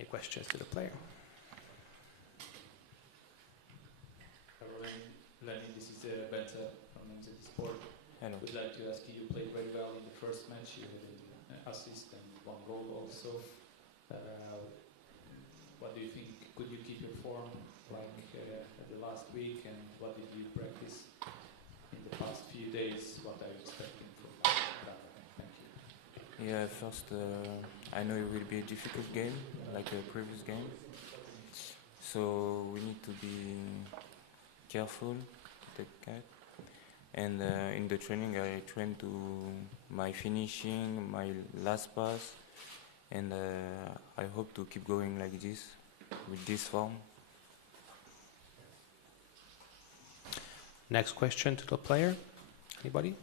Any questions to the player? Lenny, this is Bente from MZ Sport. Hello. We'd like to ask you, you played very well in the first match, you had an assist and 1 goal also. What do you think? Could you keep your form like the last week, and what did you practice in the past few days? What are you expecting from Braga? Thank you. Yeah, first, I know it will be a difficult game, like a previous game. So we need to be careful, take care. And in the training, I train to my finishing, my last pass, and I hope to keep going like this, with this form. Next question to the player. Anybody?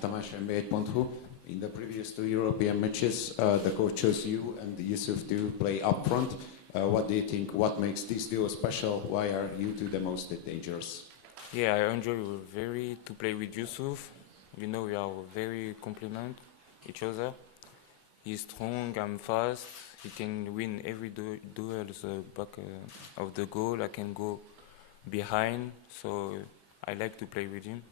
Tamás, NBA.hu. In the previous 2 European matches, the coach chose you and Yusuf to play up front. What do you think? What makes this duo special? Why are you two the most dangerous? Yeah, I enjoy very to play with Yusuf. You know, we are very complement each other. He's strong, I'm fast. He can win every duel back of the goal. I can go behind, so I like to play with him.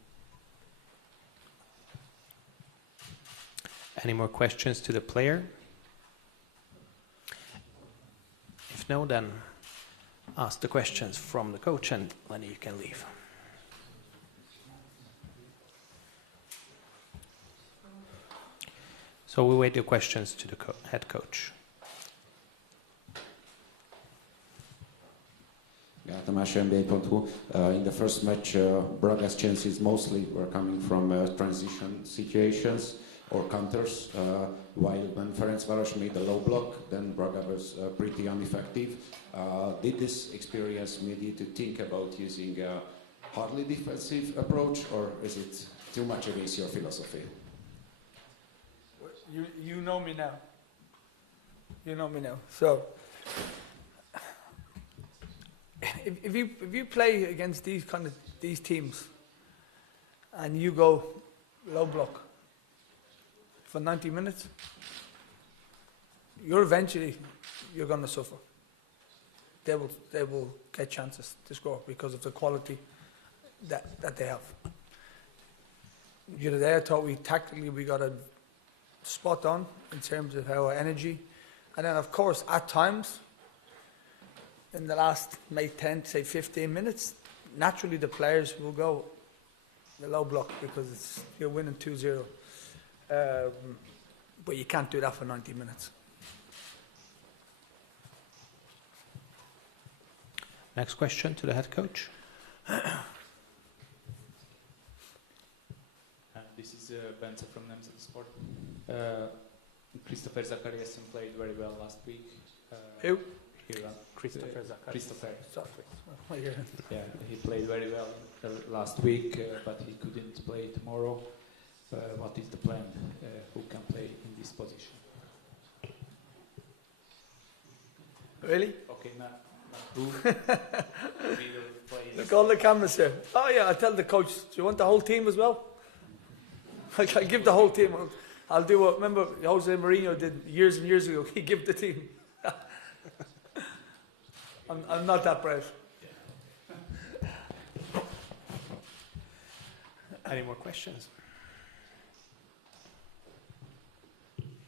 Any more questions to the player? If no, then ask the questions from the coach, and Lenny, you can leave. So we wait the questions to the head coach. Tamás, NBA.hu. In the first match, Braga's chances mostly were coming from transition situations or counters, while when Ferencváros made the low block, then Braga was pretty ineffective. Did this experience made you to think about using a hardly defensive approach, or is it too much against your philosophy? You know me now. You know me now. So, if you play against these teams, and you go low block for 90 minutes, you're going to suffer. They will get chances to score because of the quality that they have. I thought we got a spot on in terms of our energy, and then of course at times in the last maybe 10 say 15 minutes, naturally the players will go the low block because you're winning 2-0. But you can't do that for 90 minutes. Next question to the head coach. This is Bence from MZ Sport. Christopher Zachariasen played very well last week. Who? Christopher Zachariasen. Christopher. Sorry. Yeah, he played very well last week, but he couldn't play tomorrow. What is the plan? Who can play in this position? Really? Okay, not who. We will play. Look, all the cameras here. Oh yeah, I tell the coach, do you want the whole team as well? I'll give the whole team. I'll do what, remember Jose Mourinho did years and years ago. He gave the team. I'm not that brave. Any more questions?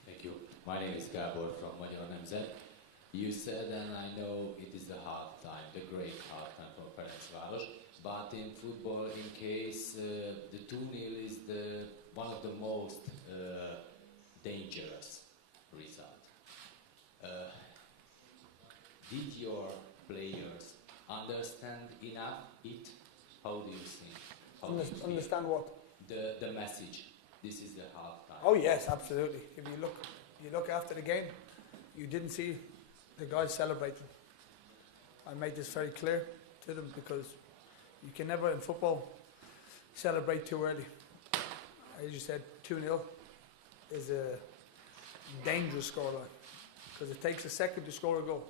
Thank you. My name is Gábor from Magyar Nemzet. You said, and I know it is the hard time, the great hard time for Ferencváros, but in football, in case the 2-0 is one of the most dangerous result. Did your players understand enough it? How do you think? Understand what? The message. This is the hard time. Oh yes, absolutely. If you look after the game, you didn't see the guys celebrating. I made this very clear to them because you can never in football celebrate too early. As you said, 2-0 is a dangerous scoreline because it takes a second to score a goal.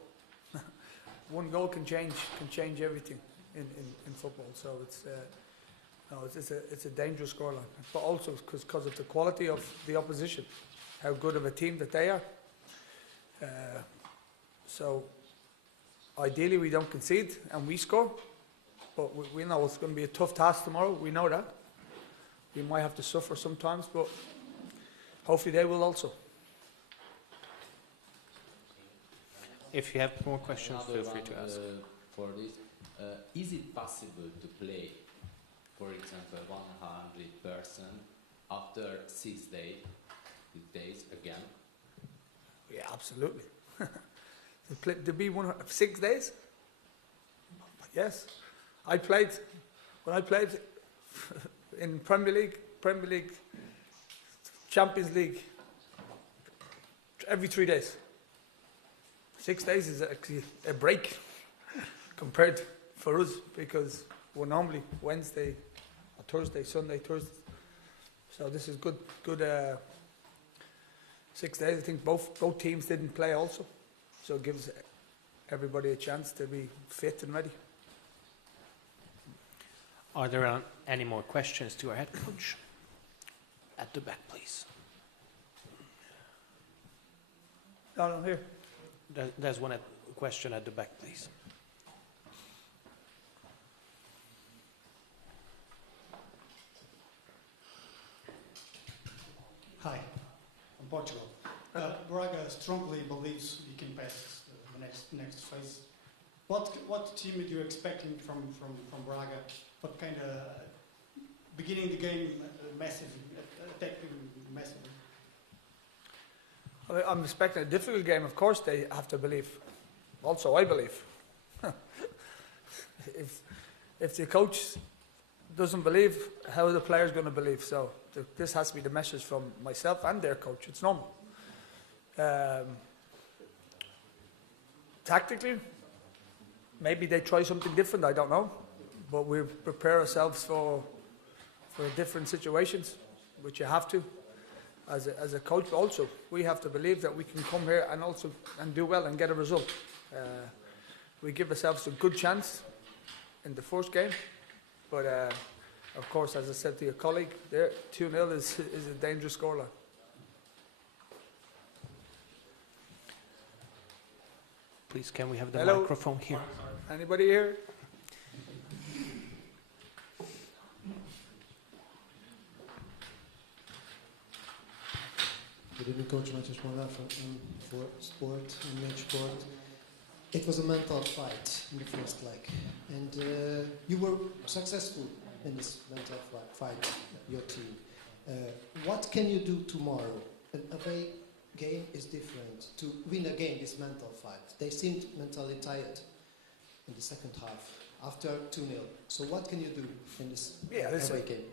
One goal can change everything in football. So it's a dangerous scoreline, but also because of the quality of the opposition. how good of a team that they are. So ideally we don't concede and we score, but we know it's going to be a tough task tomorrow. We know that. We might have to suffer sometimes, but hopefully they will also. If you have more questions, Another feel free to one, ask. For this, is it possible to play, for example, 100% after 6 days again? Yeah, absolutely. To be 6 days? Yes. When I played in Premier League, Champions League, every 3 days. 6 days is actually a break compared for us, because we're normally Wednesday, or Thursday, Sunday, Thursday. So this is good 6 days. I think both teams didn't play also, so it gives everybody a chance to be fit and ready. Are there any more questions to our head coach? At the back, please. No, here. There's one question at the back, please. Hi, from Portugal. Braga strongly believes he can pass the next phase. What team are you expecting from Braga? What kind of beginning the game massive, attacking massively? I'm expecting a difficult game. Of course, they have to believe. Also, I believe. If the coach doesn't believe, how are the players going to believe? So this has to be the message from myself and their coach. It's normal. Tactically, maybe they try something different. I don't know, but we prepare ourselves for different situations, which you have to. As a coach, also we have to believe that we can come here and do well and get a result. We give ourselves a good chance in the first game, but of course, as I said to your colleague, there 2-0 is a dangerous scoreline. Please, can we have the Hello? microphone here? Anybody here? Good evening, Coach Maciej Mola for Sport and Match Sport. It was a mental fight in the first leg, and you were successful in this mental fight, your team. What can you do tomorrow? An away game is different. To win a game is mental fight. They seemed mentally tired in the second half after 2-0. So what can you do in this away game?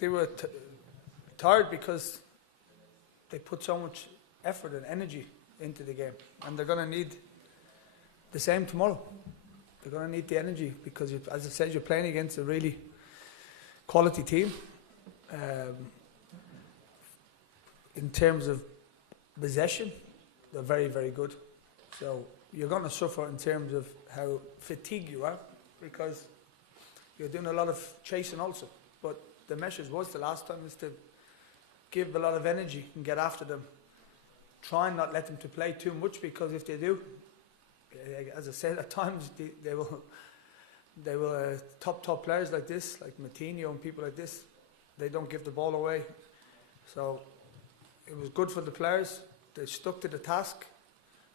They were tired because they put so much effort and energy into the game, and they're going to need the same tomorrow. They're going to need the energy because, as I said, you're playing against a really quality team. In terms of possession, they're very, very good. So you're going to suffer in terms of how fatigued you are, because you're doing a lot of chasing also. But the message was the last time is to give a lot of energy and get after them. Try and not let them to play too much, because if they do, as I said, at times they will top players like this, like Matinho and people like this, they don't give the ball away. So it was good for the players. They stuck to the task.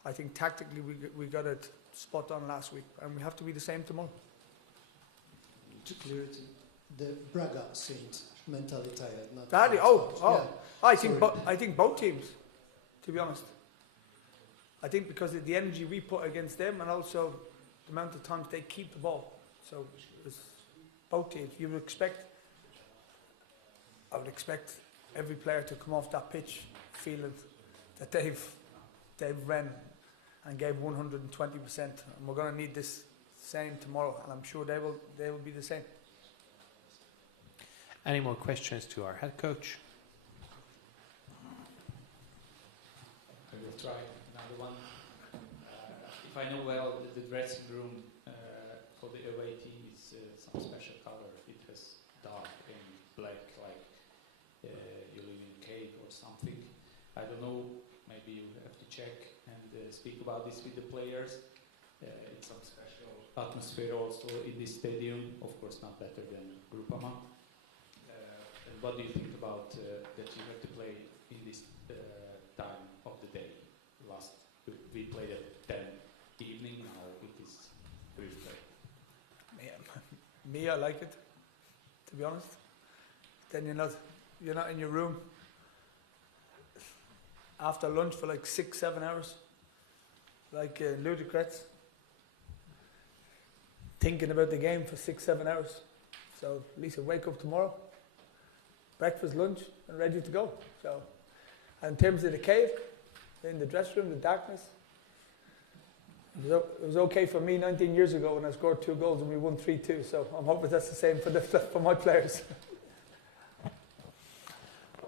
I think tactically we got it spot on last week, and we have to be the same tomorrow. To clarity, the Braga seemed mentally tired. Not Daddy, yeah. I think both teams, to be honest. I think because of the energy we put against them, and also the amount of times they keep the ball. So it's both teams. I would expect every player to come off that pitch feeling that they've ran and gave 120%, and we're going to need this same tomorrow, and I'm sure they will be the same. Any more questions to our head coach? I will try another one. If I know well, the dressing room for the away team is some special color. It has dark and black, like you live in a cave or something. I don't know, maybe you have to check and speak about this with the players. It's some special atmosphere also in this stadium, of course not better than Groupama. And what do you think about that you have to play in this time of the day? We played at 10 evening, now it is Thursday. Me, I like it, to be honest. Then you're not in your room after lunch for like 6-7 hours, like ludicrous, thinking about the game for 6-7 hours. So at least I wake up tomorrow, breakfast, lunch, and ready to go. So, and in terms of the cave, in the dressing room, the darkness, it was okay for me 19 years ago when I scored 2 goals and we won 3-2. So I'm hoping that's the same for my players.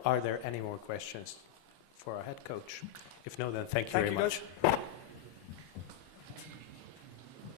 Are there any more questions for our head coach? If no, then thank you very much. Guys.